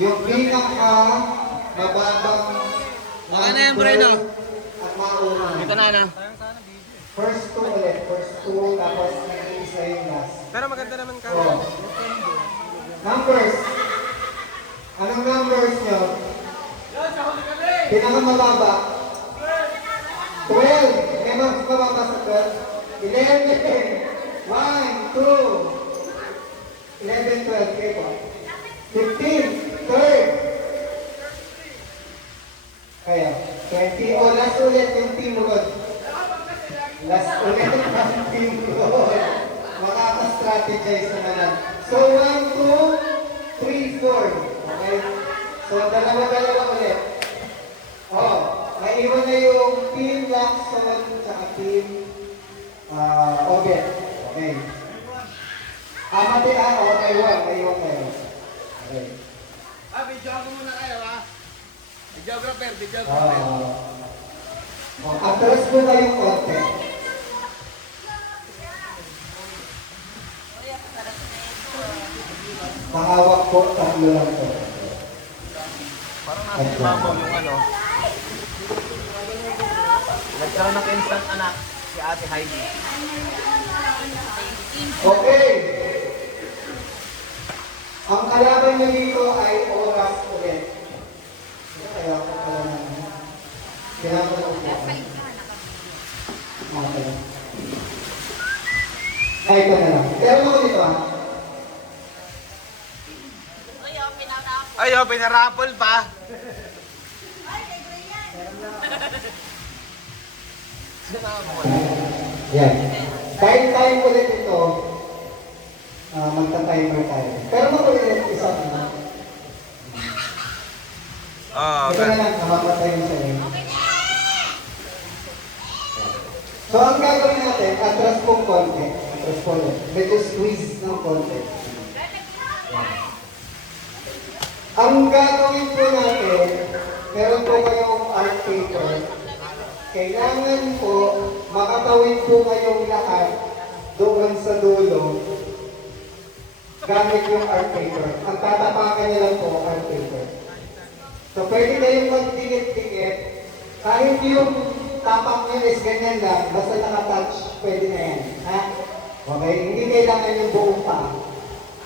Yung pinaka mababang Baka na yan, Breno. at mauna. Dito na, ano? First two ulit. First two, tapos isa yung last. Pero maganda naman ka. Oh. Numbers. Anong numbers nyo? Pinakamababa. 12. May mas mababa sa 12. 11. 1, 2. 11, 12. Okay po. 15. 3rd. Kaya. 20. O, last ulit yung team road. Last ulit yung team road. Makaka-strategize naman lang. So, 1, 2, 3, 4. Okay? So, dalawa-dalawa ulit. Oh, naiwan na yung team Lacson sa team Obet. Okay. Amati naiwan kayo. Okay. Videographer muna kayo, ha? Videographer. Atras po kayong konti. Nakawak po, tatlo lang po. Parang nasa ibabaw yung ano. Nagkaroon ng instant anak si Ate Heidi. Okay. Ang kalaban nyo dito ay oras ulit. Kaya ako pala naman. Kailangan ko po. Okay. Ay, ito na lang. Pero ako dito ha. Ay, oh, pinarapol pa. Yan. Time ulit ito. Magta-timer tayo. Pero makulit isa na. Ito na lang, namapatay mo sa'yo. So, ang gagawin natin, atras pong konti. Atras po ulit. Medyo squeeze ng konti. Ang gagawin po natin, meron po kayong art paper. Kailangan po, makatawid po kayong lahat doon sa dulo gamit yung art paper. Ang tatapakan niya lang po, art paper. So, pwede kayong magdikit-dikit. Kahit yung tapak niyo is ganyan lang, basta nakatouch, pwede na yan. Ha? Okay? Hindi kailangan yung buong pa.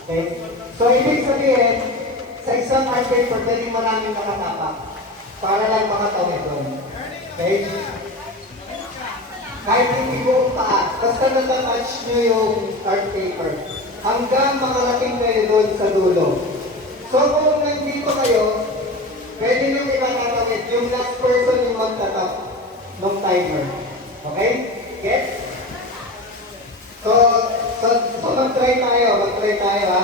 Okay? So, ibig sabihin, sa isang art paper, pwede maraming nakatapak para lang makatawid doon. Okay? Kahit hindi buong paa, basta natatouch nyo yung art paper hanggang makarating kayo doon sa dulo. So kung nandito kayo, pwede nyo ipakatawid yung last person yung magtatap ng timer. Okay? Get? So mag-try tayo ha.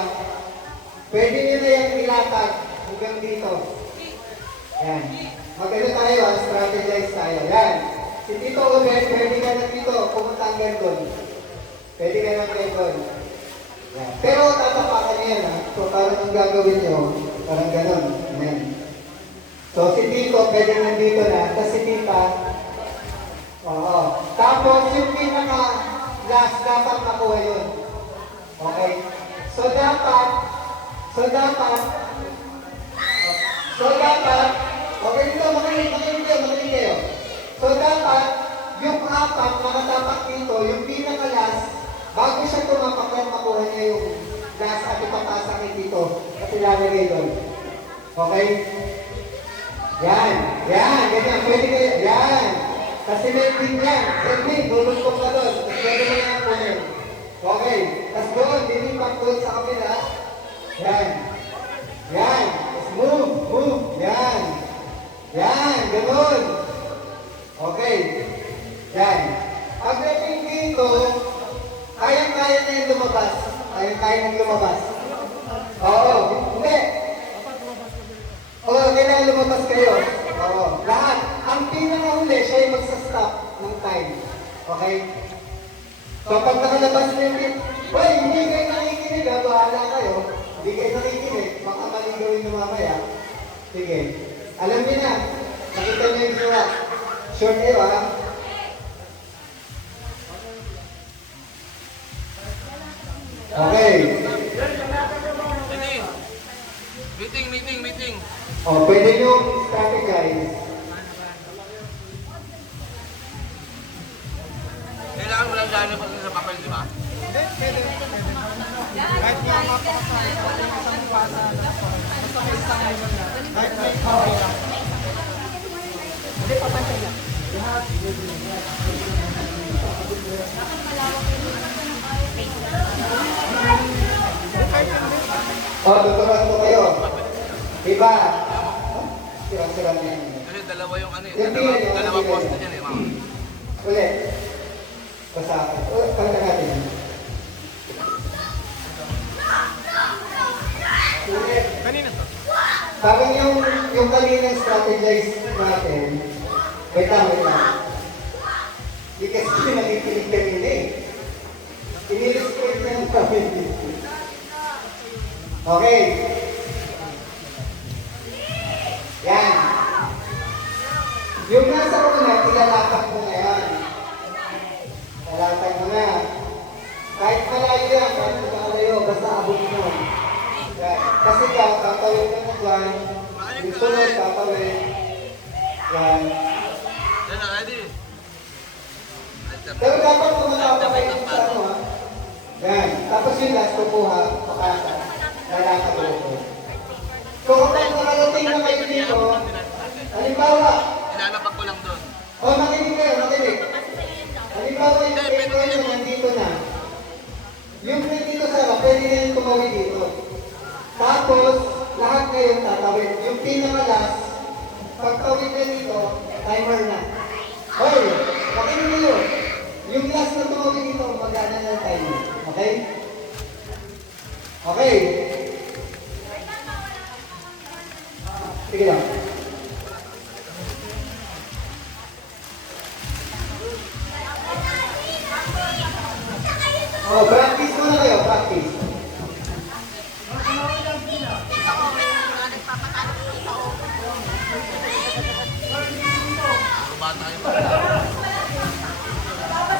Pwede nyo na yung ilatag hanggang dito. Yan. Mag-ano tayo ha, strategize tayo. Yan. Si Tito Obet, pwede ka na dito, pumunta hanggang doon. Pwede ka na hanggang doon. Yan. Pero tatapakan nyo yan ha. So parang ang gagawin nyo, parang ganon. Yan. So si Tito, pwede nandito na. Tapos si Tita, oo. Tapos yung pinaka last, dapat makuha yun. Okay? So dapat, okay dito, makinig kayo. So dapat, yung apat nakatapak dito, yung pinaka-last, bago siya tumapak, makuha niya yung last at ipapasakin dito at ilalagay doon. Okay? Yan, ganyan, pwede kayo, yan. Kasi may pin yan, dulutong ka doon, pwede mo yan kunin. Okay, tapos doon, dinipak doon sa kabila. Yan. Tapos move, yan, ganun. Okay, yan. Pagdating dito, kayang-kaya na yung lumabas. Oo, hindi. Oo, kailangan lumabas kayo. Oo, lahat. Ang pinakahuli, siya yung magsa-stop ng time. Okay? So, pag nakalabas na yung hindi kayo nakikinig, bahala kayo. Hindi kayo nakikinig, baka mali gawin nyo mamaya. Sige. Alam niyo na, nakita niyo yung ginawa. Short hair, ha? Okay. Meeting. meeting. O, pwede nyo strategize. Kailangan mo lang lalo pa sa papel, di ba? Kahit nga mapakasama sa isang pasa, basta may isang limon na, kahit may copy lang. Hindi, papantay lang. Lahat. O, tuturuan ko kayo. Diba? Sira-sira na yan. Kasi dalawa yung ano eh. Yung Dalawa, pin, dalawa yung post pin. na dyan eh, ma'am. Ulit. Basta, kanta natin. Ulit. Kanina to. Parang yung kaninang strategize natin, wait lang. Hindi kasi nakikinig kanina eh. Inilisquate na yung kami. Okay. Yan. Yung nasa una, ilalapak mo na yan. Lalatag mo na. Kahit malayo yan, kahit malayo, basta abot mo. Yan. Kasi yan, tatawid ka na dyan. Yung sunod, tatawid. Yan. Yan na, ready? Pero dapat tumatapa kayo sa ano ha. Yan. Tapos yung last kukuha, pakasa. Lalatag ulit. Kung kapag nakarating na kayo dito, halimbawa, Ilalapag ko lang doon. makinig kayo, makinig. Halimbawa yung paper nyo nandito na. Yung print dito sa pwede na yung tumawid dito. Tapos, lahat ngayon tatawid. Yung pinaka-last, pagtawid na dito, timer na. Hoy, makinig nyo. Yung last na tumawid dito, magana ng timer. Okay? Okay. Sige lang. Oh, practice muna kayo, practice. Puro bata kayo.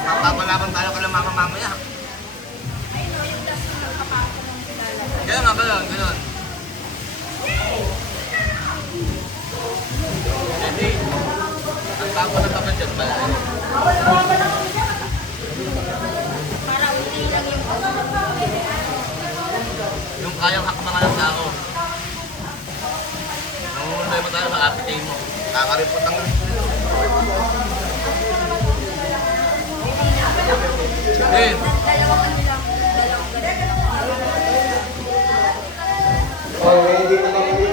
Papapalaban tayo kala mamaya. Kaya nga, gano'n. Ready? Ang tapo ng kapal dyan pala. Yung kayang hakbangan ng tao. Nangunulay mo tayo sa appetite mo. Kakaripot ang... Eh, Oh, ready na kayo.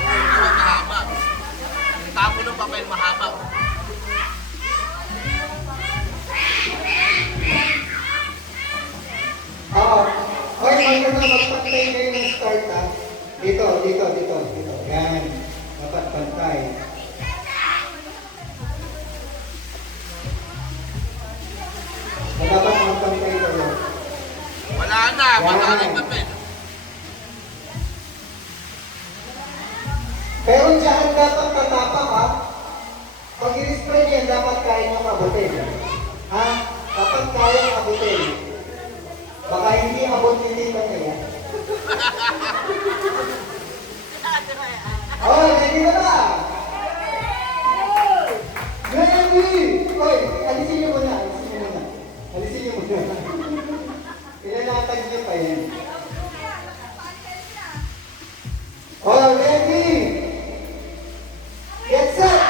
mahaba. Yung tapo ng papel mahaba. Oo. Okay, magpantay kayo ng start ha. Dito. Yan. Dapat pantay. Dapat magpantay kayo. Wala na, wala na yung papel. Pero dyan dapat tatapak ha. Pag i-spray yan, dapat kaya nyo kabutin. Ha? Dapat kaya kabutin. Baka hindi abot hindi pa kaya. Oh, ready na ba? Ready! Oy, alisin niyo muna. Ilanatag niyo pa yan. Oh, ready! Get set!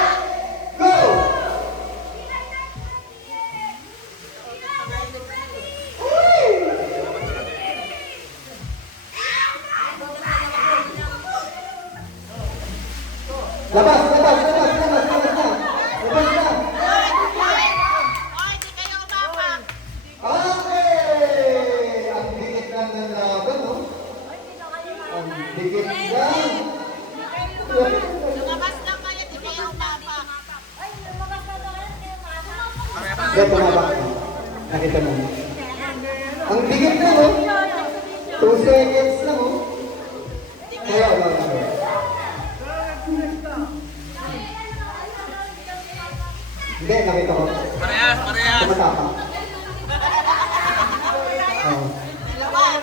Go! Labas na! Labas na! Okay! Ang dikit lang ng laban, no? Ang dikit lang. Lumabas lang kayo, di kayo umapa. Yan, tumabak na. Nakita mo. Ang dikit lang, oh. 2 seconds lang, oh. Kaya, wala. Hindi, nakita ko. Parehas. Tumatapak. Oh. Lumabas.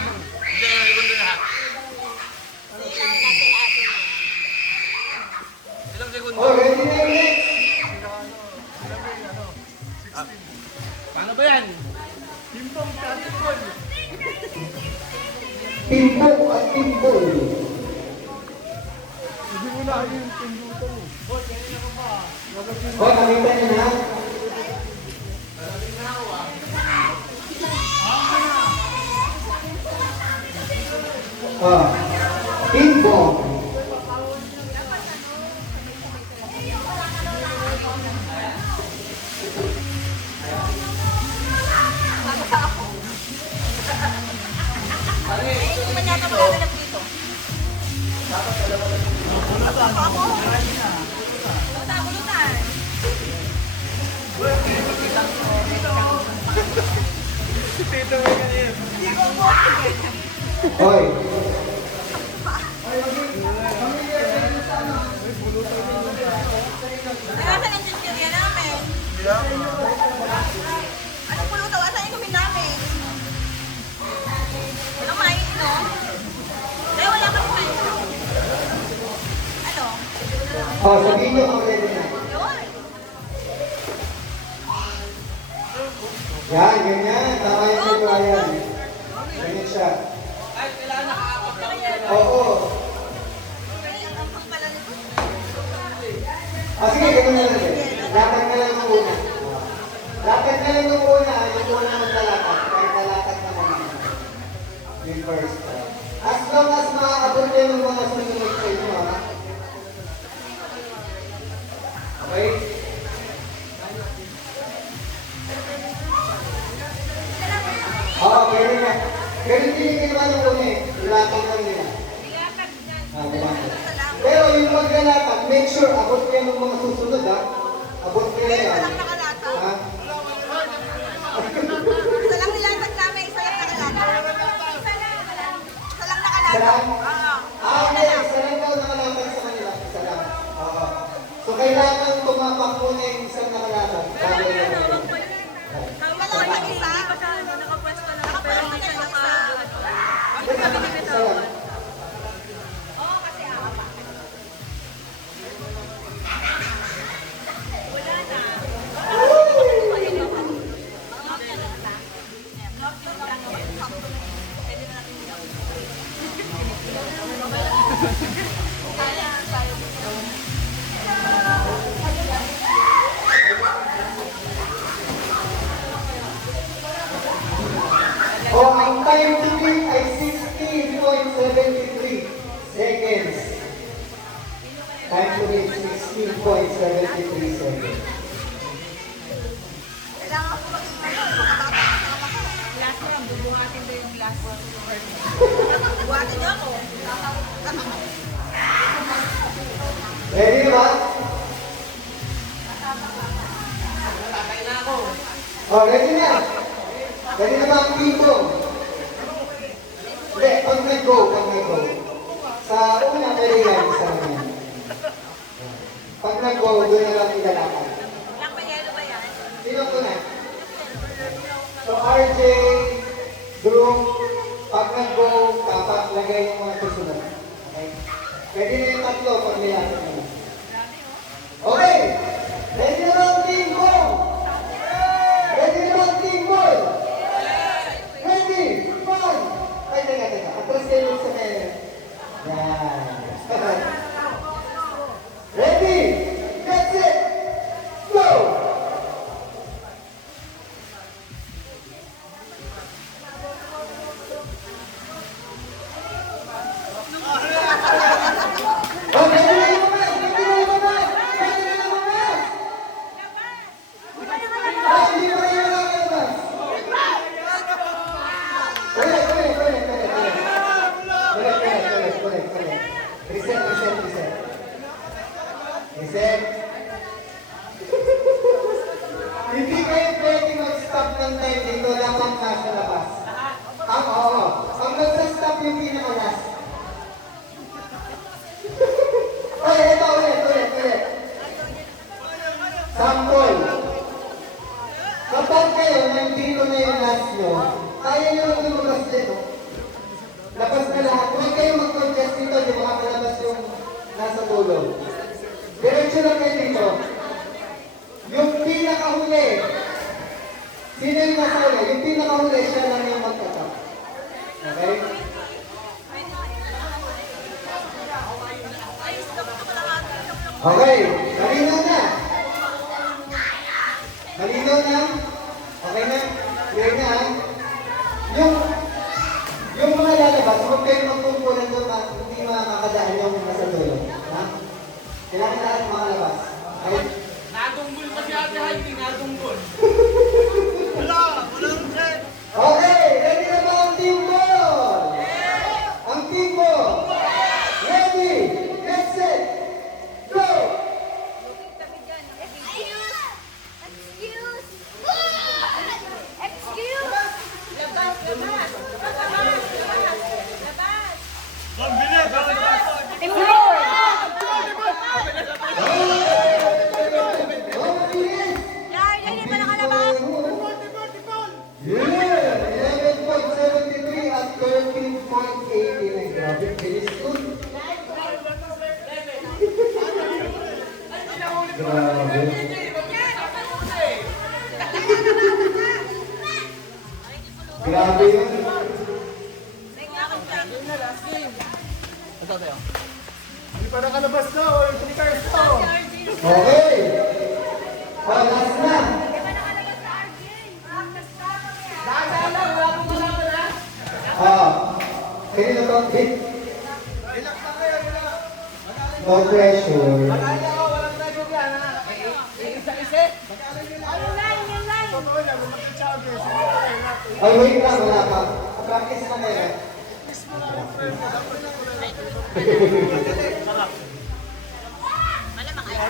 Hindi, segundo lahat. Silaw natin ate. Ilang segundo? Oh, ready na yung next. Paano ba yan? Timbong, katipon. Timbok at timbol. Hindi mo na yung pindutan mo. Oh, nakita niyo na? Oh, timbok. Ay, hindi man yata magaganap dito. Ako. Kulutan. Hoy, Nakasan ang chichirya namin. Anong pulutan? Asan yung kumin namin? Ano kain, no? Eh, wala ka kumain. Ano? oh, sabihin niyo kung ready na. Yun. Yan, ganyan. Tama yung pagkayan. Ganyan siya. Oo. Ay, ang pala nito. Sige, ganun na lang. Lakad na lang yung una. Lakad na lang yung una. Yung una maglalakad. Kahit nalakad na kami. Yung first. As long as makakabot yan ng mga susunod sa inyo, ha? Okay? Oo, pero na. Pero hindi nyo ginawa ng una eh. Lakad lang nila. Nilakad. Pero yung maglalakad, make sure abot kayo ng mga susunod, ha? Abot kayo Eh, yan. walang nakalataw. Ha? Isa lang nilatag namin, isa lang nakalataw. Isa lang nakalataw. Isa lang? Oo. Okay, isa lang daw nakalakad sa kanila. Isa lang. Oo. So, kailangan tumapak muna yung isang nakalakad. Bago yung Wala yung isa. Nakapwesto na pero hindi siya naka... isa lang. Oo, kasi apa. Wala na. O, ang time to beat ay 16.73 seconds. Time to beat 16.73 seconds. Kailangan ko mag-ano, makakasama ko. Last time, bubuhatin ba yung last one? Bubuhatin niyo ako. Ready na ba? Oh, ready na. Ready na ba ang team ko? Hindi, pag nag-go, pag nag-go. Sa una, pwede yan, isa na yan. Pag nag-go, doon na lang ilalakad. Black pa yellow ba yan? Sino ko na? So, RJ, Drew, pag nag-go, tapak, lagay yung mga susunod. Okay? Pwede na yung tatlo pag nilakad mo. Okay! Ready na ba ang team ko? Ready na ba ang team ko? Ready? Fine! Ay, teka. Atras kayo sa kanya. Yan. Ready? That's it! Go! Okay, ready na yung mga dulo. Diretso lang kayo dito. Yung pinakahuli, sino yung nasa uli? Yung pinakahuli, siya lang yung magtatap. Okay? Okay, malinaw na. Malinaw na? Okay na? Clear na ha? Yung mga lalabas, huwag kayo magkumpulan doon na hindi makakadaan yung nasa dulo. Ha? Kailangan lahat makalabas. Okay? Natunggol pa si Ate Heidi, natunggol. Wala, walang set. Okay, ready na ba ang team ball? Ang team ball. Ready, get set, go! Oh, bilis! Yeah! 11.73 at 13.89. Grabe, bilis yun. Grabe. Grabe yun. Ito tayo. Hindi pa nakalabas na, o hindi kayo ito. Okay. Oh, last na. Sino na to? Hit. Relax lang kayo, relax. No pressure. Walang medyo yan, ha? Isa-isa. Totoo lang, kung mag-charges, Ay, wait lang, wala pa. Practice na kayo.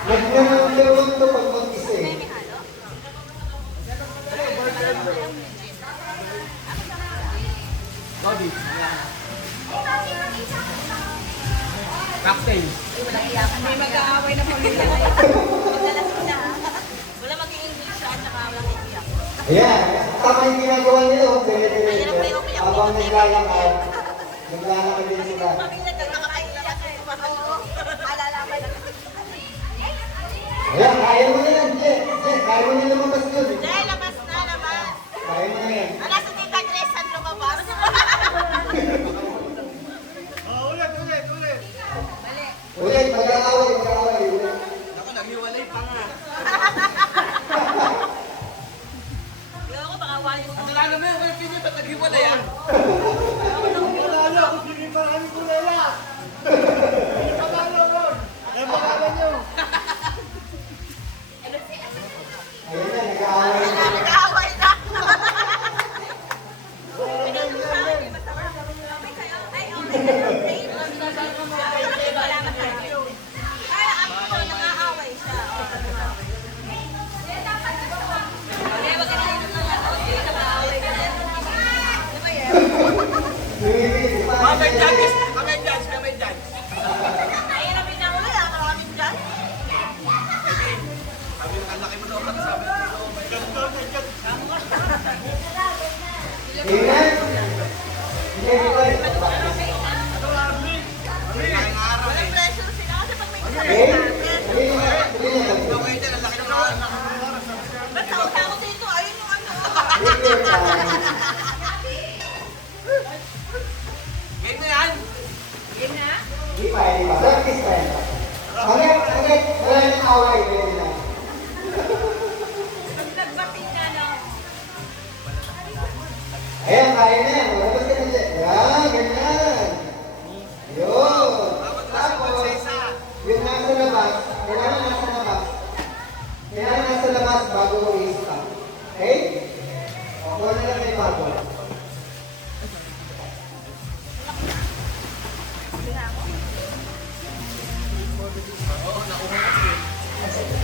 Nagnaman to pag mag-isa eh. Bobby. Cocktail. May mag-aaway na pamilya na ito. Madalas na. Wala mag-i-English siya at saka walang iiyak. Ayan, tama yung ginagawa nila. Dire-diretso. Habang naglalakad, naglalakad din sila. Pamilya ka nakakaiyak eh. Oo. Alala pa lang. Ayan, kaya mo na yan, Je. Je, kaya mo na lumabas yun. Dahil labas na naman. Kaya mo na yan. Wala sa Tita Grace ang lumabas. Ulit. Mali. Ulit, mag-aaway, ulit. Ako, naghiwalay pa nga. Ayoko, baka wali mo. Wala naman yung kayo pinyo, ba't naghiwalay ah? Panalo, kung hindi pa kami kulela. Hindi panalo, Lord. Ang pangalan nyo. Ayun na, nag-aaway na. Nag-aaway na. Kami judges, kami judge. Ayun ang pinakulo yan. Maraming dyan. Sabi ng kalaki mo daw, sabi ng Amen? Hindi, Kaing araw eh. Walang pressure sila kasi pag may Okay? kasama Hindi na, hindi na. Okay din, ang laki ng mga. ba't nauna ako dito? Ayun yung ano. Take your time. Game na yan. Game na? Di pa, di pa. Practice pa yan. Hanggat, wala nang away, pwede na. Pag nagbating na, no? Ayan, kaya na yan. Malabas ka na dyan. Yan, ganyan. Yun. Tapos, yung nasa labas, kailangan nasa labas. Kailangan nasa labas bago mo i-stop. Okay? O, kuha na lang kayo bago. Oo, nakuha kasi.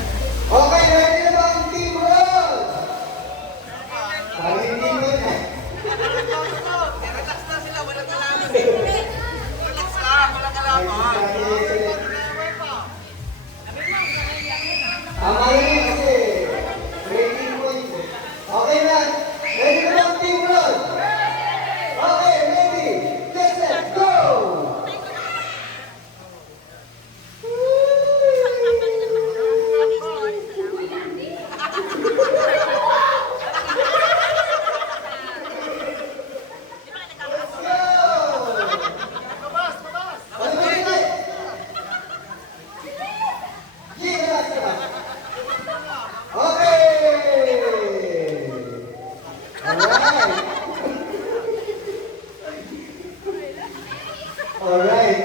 Alright.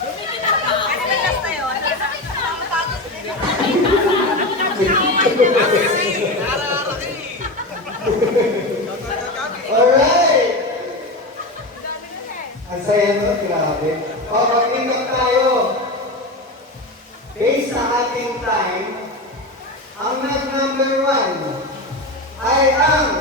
Kasi may last na yun. Alright. Ang saya mo, grabe. O, mag-ingat tayo. Based sa ating time, ang number 1 ay ang